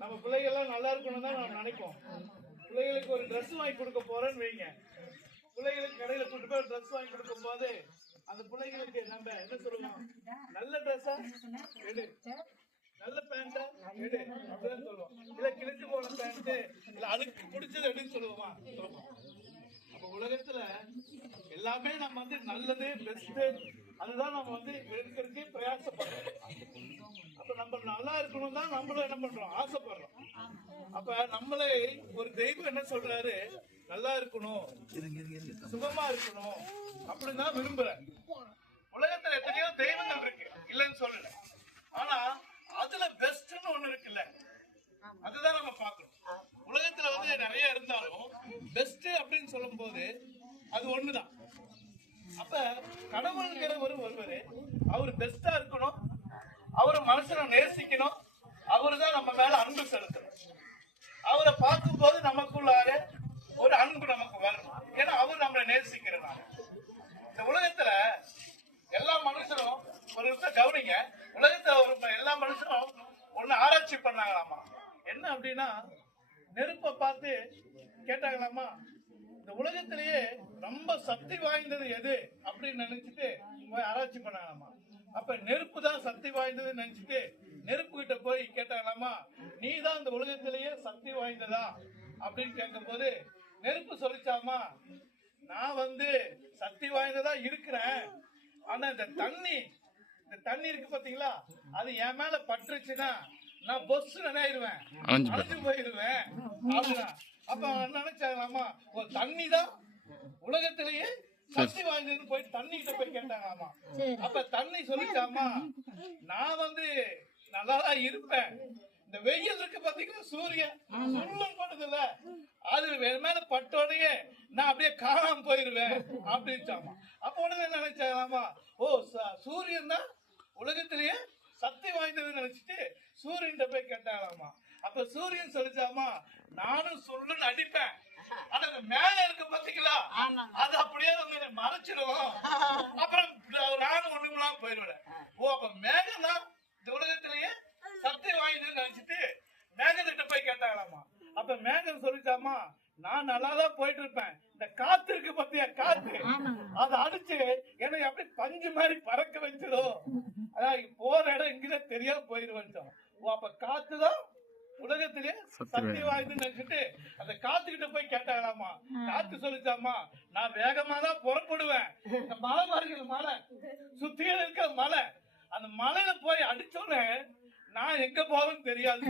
நம்ம பிள்ளைகள் எல்லாம் நல்லா இருக்கணும் தான் நம்ம நினைப்போம். பிள்ளைகளுக்கு ஒரு ட்ரெஸ் வாங்கி கொடுக்க போறேன்னு வைங்க, பிள்ளைகளுக்கு கடையில கூட்டு போய் ட்ரெஸ் வாங்கி கொடுக்கும் போது அந்த பிள்ளைகளுக்கு நம்ம என்ன சொல்லுவோம், நல்ல ட்ரெஸ்ஸா எடு, நல்ல பேண்டா எடு அப்படின்னு சொல்லுவோம். இல்ல கிழிச்சு போன பேண்ட், இல்ல அதுக்கு பிடிச்சது எடுன்னு சொல்லுவோமா? சொல்லுவோம். அப்ப உலகத்துல எல்லாமே நம்ம வந்து நல்லது பெஸ்ட் அதுதான் நம்ம வந்து எடுக்கிறதுக்கே பிரயாசப்படுறோம். அப்ப நம்ம நல்லா இருக்கணும் தான் நம்மளும் என்ன பண்றோம், ஆசைப்படுறோம். அப்ப நம்மளே ஒரு தெய்வம் என்ன சொல்றாரு, நல்லா இருக்கணும், சுகமா இருக்கணும் அப்படின்னு தான் விரும்புறேன். உலகத்துல எத்தனையோ தெய்வங்கள் இருக்கு, இல்லைன்னு சொல்லல. ஆனா அதுல பெஸ்ட்னு ஒண்ணு இருக்குல்ல, அதுதான் நம்ம பார்க்கணும். உலகத்துல வந்து நிறைய இருந்தாலும் பெஸ்ட் அப்படின்னு சொல்லும் போது அது ஒண்ணுதான். அப்ப கடவுள்கிற ஒருவர் அவர் பெஸ்டா இருக்கணும், அவரை மனசுல நேசிக்கணும், அவரு தான் நம்ம மேல அன்பு செலுத்தணும். அவரை பார்க்கும் போது நமக்குள்ளார ஒரு அன்பு நமக்கு வரணும், ஏன்னா அவர் நம்மளை நேசிக்கிறனால. இந்த உலகத்துல எல்லா மனுஷனும் ஒரு விஷயம் கவனிங்க, உலகத்துல ஒரு எல்லா மனுஷனும் ஒண்ணு ஆராய்ச்சி பண்ணாங்களாமா. என்ன அப்படின்னா, நெருப்பை பார்த்து கேட்டாங்களாமா, இந்த உலகத்திலேயே ரொம்ப சக்தி வாய்ந்தது எது அப்படின்னு நினைச்சிட்டு போய் ஆராய்ச்சி பண்ணாங்களாமா. அப்ப நெருப்பு தான் சக்தி வாய்ந்ததுன்னு நினைச்சிட்டு நெருப்பு கிட்ட போய் கேட்டாங்களாமா, நீ தான் இந்த உலகத்திலேயே சக்தி வாய்ந்ததா அப்படின்னு கேட்கும் போது நெருப்பு சொல்லிச்சாமா, நான் வந்து சக்தி வாய்ந்ததா இருக்கிறேன், ஆனா இந்த தண்ணி இருக்கு பாத்தீங்களா, அது என் மேல பட்டுருச்சுன்னா நான் பொஸ் நினைடுவேன், அழிஞ்சு போயிருவேன் அப்படின்னா. அப்ப நினைச்சாங்களாமா, ஒரு தண்ணி தான் உலகத்திலேயே சக்தி வாய்ந்ததுன்னு போய் தண்ணி கிட்ட போய் கேட்டாங்களாமா. அப்ப தண்ணி சொல்லிச்சாமா, நான் வந்து நல்லாதான் இருப்பேன், இந்த வெயில் இருக்கு பாத்தீங்கன்னா சூரியன் சுருளம் பண்ணுதுல, அது மேல பட்டோடனே நான் அப்படியே காணாம போயிருவேன் அப்படிச்சாமா. அப்ப உடனே நினைச்சாங்களாமா, ஓ சூரியன் தான் உலகத்திலேயே சக்தி வாய்ந்ததுன்னு நினைச்சிட்டு சூரியன் போய் கேட்டாங்களாமா. அப்ப சூரியன் சொல்லிச்சாமா, நானும் சொல்லுன்னு அடிப்பேன், ஆனா மேல இருக்கு பாத்தீங்களா அது அப்படியே வந்து மறைச்சிடும், அப்புறம் நானும் ஒண்ணுலாம் போயிடுவேன். ஓ அப்ப மேகம் தான் இந்த உலகத்திலேயே சக்தி வாய்ந்ததுன்னு நினைச்சிட்டு மேகத்திட்ட போய் கேட்டாங்களாமா. அப்ப மேகம் சொல்லிச்சாமா, நான் நல்லாதான் போயிட்டு இருப்பேன், இந்த காத்து இருக்கு பத்தியா, காத்து அதை அடிச்சு என்னை அப்படி பஞ்சு மாதிரி பறக்க வச்சிடும், அதான் போற இடம் இங்கதான் தெரியாம போயிருவேன். ஓ அப்ப காத்துதான் உலகத்திலேயே சக்தி வாய்ந்து நினைச்சிட்டு அந்த காத்துக்கிட்ட போய் கேட்டாங்களாமா. காத்து சொல்லிச்சாமா, நான் வேகமா தான் புறப்படுவேன், இந்த மலை மாதிரி மலை சுத்தியில இருக்க மலை, அந்த மலையில போய் அடிச்சோடனே நான் எங்க போறேன்னு தெரியாது.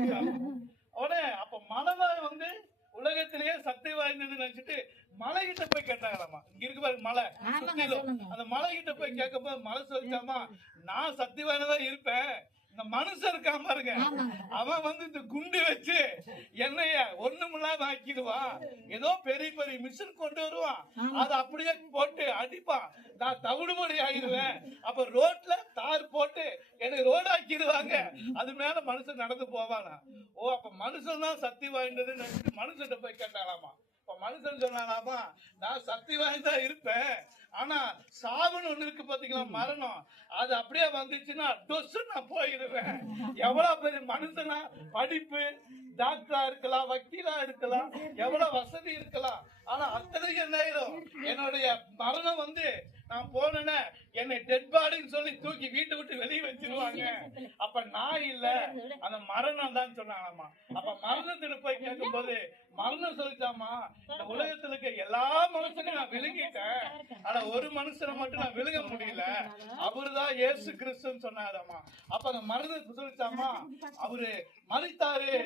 உடனே அப்ப மலை வந்து உலகத்திலேயே சக்தி வாய்ந்தது நினைச்சிட்டு மலை கிட்ட போய் கேட்டாங்களாமா. இங்க இருக்கு பாரு மலை சுத்திலும், அந்த மலை கிட்ட போய் கேட்கும் போது மலை சொல்லிச்சாமா, நான் சக்தி வாய்ந்ததா இருப்பேன், இந்த மனுஷன் இருக்கான் பாருங்க, அவன் வந்து இந்த குண்டு வச்சு என்னைய ஒண்ணுமில்லாம ஆக்கிடுவான், ஏதோ பெரிய பெரிய மிஷின் கொண்டு வருவான், அதை அப்படியே போட்டு அடிப்பான், நான் தவிடுபடி ஆகிடுவேன், அப்ப ரோட்ல தார் போட்டு எனக்கு ரோடு ஆக்கிடுவாங்க, அது மேல மனுஷன் நடந்து போவானா. ஓ அப்ப மனுஷன் தான் சக்தி வாய்ந்ததுன்னு நினைச்சிட்டு மனுஷன் போய் கேட்டாலாமா. இப்ப மனுஷன் சொன்னாலாமா, நான் சக்தி வாய்ந்தா இருப்பேன், ஆனா சாவுன்னு ஒண்ணு இருக்கு பாத்தீங்களா, மரணம், அது அப்படியே வந்துச்சுன்னா டொஸ் நான் போயிடுவேன். எவ்வளவு பெரிய மனுஷனா, படிப்பு டாக்டரா இருக்கலாம், வக்கீலா இருக்கலாம், எவ்வளவு வசதி இருக்கலாம், ஆனா அத்தனைக்கு என்ன ஆயிரும், என்னுடைய மரணம் வந்து நான் போனேன்னு என்னை டெட் பாடின்னு சொல்லி தூக்கி வீட்டை விட்டு வெளியே வச்சிருவாங்க. அப்ப நான் இல்ல, அந்த மரணம் தான் சொன்னாங்களாமா. அப்ப மரணத்துல போய் கேட்கும் போது மரணம் சொல்லிச்சாமா, இந்த உலகத்துல இருக்க எல்லா மனுஷனையும் நான் விழுங்கிட்டேன், ஆனா ஒரு மனுஷனை மட்டும் நான் விழுங்க முடியல, அவருதான் இயேசு கிறிஸ்துன்னு சொன்னாராமா. அப்ப அந்த மரணத்தை சொல்லிச்சாமா, அவரு மரித்தாரு,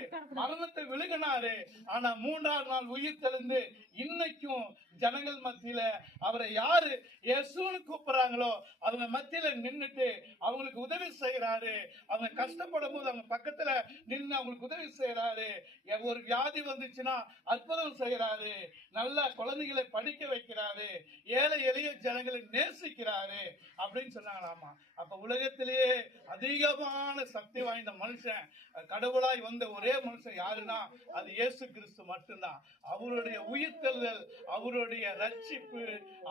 மரணத்தை விழுங்கினாரு, ஆனா 3ஆம் நாள் உயிர் தெளிந்து இன்னைக்கும் ஜனங்கள் மத்தியில அவரை யாரு இயேசுன்னு கூப்பிடுறாங்களோ அவங்க மத்தியில நின்னுட்டு அவங்களுக்கு உதவி செய்யறாரு. அவங்க கஷ்டப்படும் போது அவங்க பக்கத்துல நின்று அவங்களுக்கு உதவி செய்யறாரு. ஒரு வியாதி வந்துச்சுன்னா அற்புதம் செய்யறாரு, நல்ல குழந்தைகளை படிக்க வைக்கிறாரு, ஏழை எளிய ஜனங்களை நேசிக்கிறாரு அப்படின்னு சொன்னாங்களாமா. அப்ப உலகத்திலேயே அதிகமான சக்தி வாய்ந்த மனுஷன், கடவுளாய் வந்த ஒரே மனுஷன் யாருன்னா அது இயேசு கிறிஸ்து மட்டும்தான். அவருடைய உயிர்த்தெழுதல், அவருடைய ரட்சிப்பு,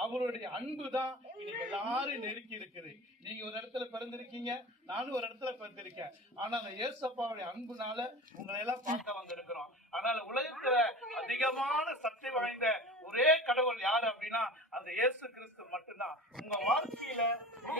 அவருடைய அன்பு தான் இன்னைக்கு எல்லாரும் நெருக்கி இருக்குது. நீங்க ஒரு இடத்துல பிறந்திருக்கீங்க, நானும் ஒரு இடத்துல பிறந்திருக்கேன். ஆனா அந்த இயேசப்பாவுடைய அன்புனால உங்களை எல்லாம் பார்க்க வந்திருக்கிறோம். அதனால உலகத்துல அதிகமான சக்தி வாய்ந்த ஒரே கடவுள் யாரு அப்படின்னா அந்த இயேசு கிறிஸ்து மட்டும்தான். உங்க வாழ்க்கையில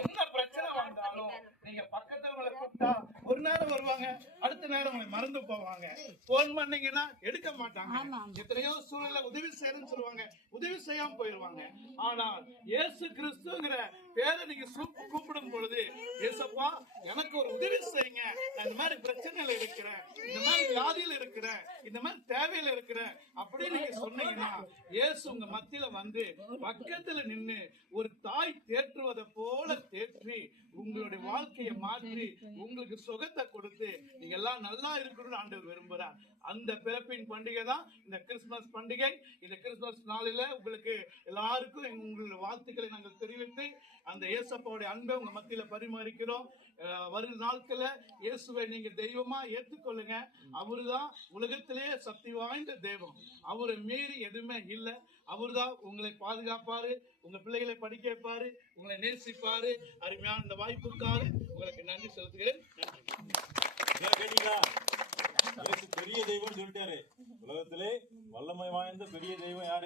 என்ன பிரச்சனை வந்தாலும் நீங்க பக்கத்துல உங்களை கூப்பிட்டா ஒரு நேரம் வருவாங்க, அடுத்த நேரம் உங்களை மறந்து போவாங்க. போன் பண்ணீங்கன்னா எடுக்க மாட்டாங்க. எத்தனையோ சூழ்நிலை உதவி செய்யணும்னு சொல்லுவாங்க, உதவி செய்யாம போயிருவாங்க. ஆனால் இயேசு கிறிஸ்துங்கிற பேரை நீங்க கூப்பிடும் பொழுது, இயேசப்பா எனக்கு ஒரு உதவி செய்யுங்க, நான் இந்த மாதிரி பிரச்சனையில இருக்கிறேன், இந்த மாதிரி வியாதியில இருக்கிறேன், இந்த மாதிரி தேவையில இருக்கிறேன் அப்படின்னு நீங்க சொன்னீங்கன்னா இயேசு உங்க மத்தியில வந்து பக்கத்துல நின்னு ஒரு தாய் தேற்றுவதை போல தேற்றி உங்களுடைய வாழ்க்கையை மாற்றி உங்களுக்கு சுகத்தை கொடுத்து நீங்க எல்லாம் நல்லா இருக்கணும்னு ஆண்டவர் விரும்புறார். அந்த பிறப்பின் பண்டிகை தான் இந்த கிறிஸ்துமஸ் பண்டிகை. இந்த கிறிஸ்துமஸ் நாளில உங்களுக்கு எல்லாருக்கும் உங்களுடைய வாழ்த்துக்களை நாங்கள் தெரிவித்து அந்த இயேசப்பாவுடைய அன்பை உங்க மத்தியில பரிமாறிக்கிறோம். வரும் நாட்கள இயேசுவை நீங்க தெய்வமா ஏற்றுக்கொள்ளுங்க. அவருதான் உலகத்திலேயே சக்தி வாய்ந்த தெய்வம். அவரை மீறி எதுவுமே இல்லை. அவர்தான் உங்களை பாதுகாப்பாரு, உங்க பிள்ளைகளை படிக்க வைப்பாரு, உங்களை நேசிப்பாரு. அருமையான இந்த வாய்ப்புக்காக உங்களுக்கு நன்றி செலுத்துகிறேன். பெரிய தெய்வம் சொல்லிட்டாரு. உலகத்திலே வல்லமை வாய்ந்த பெரிய தெய்வம் யாரு?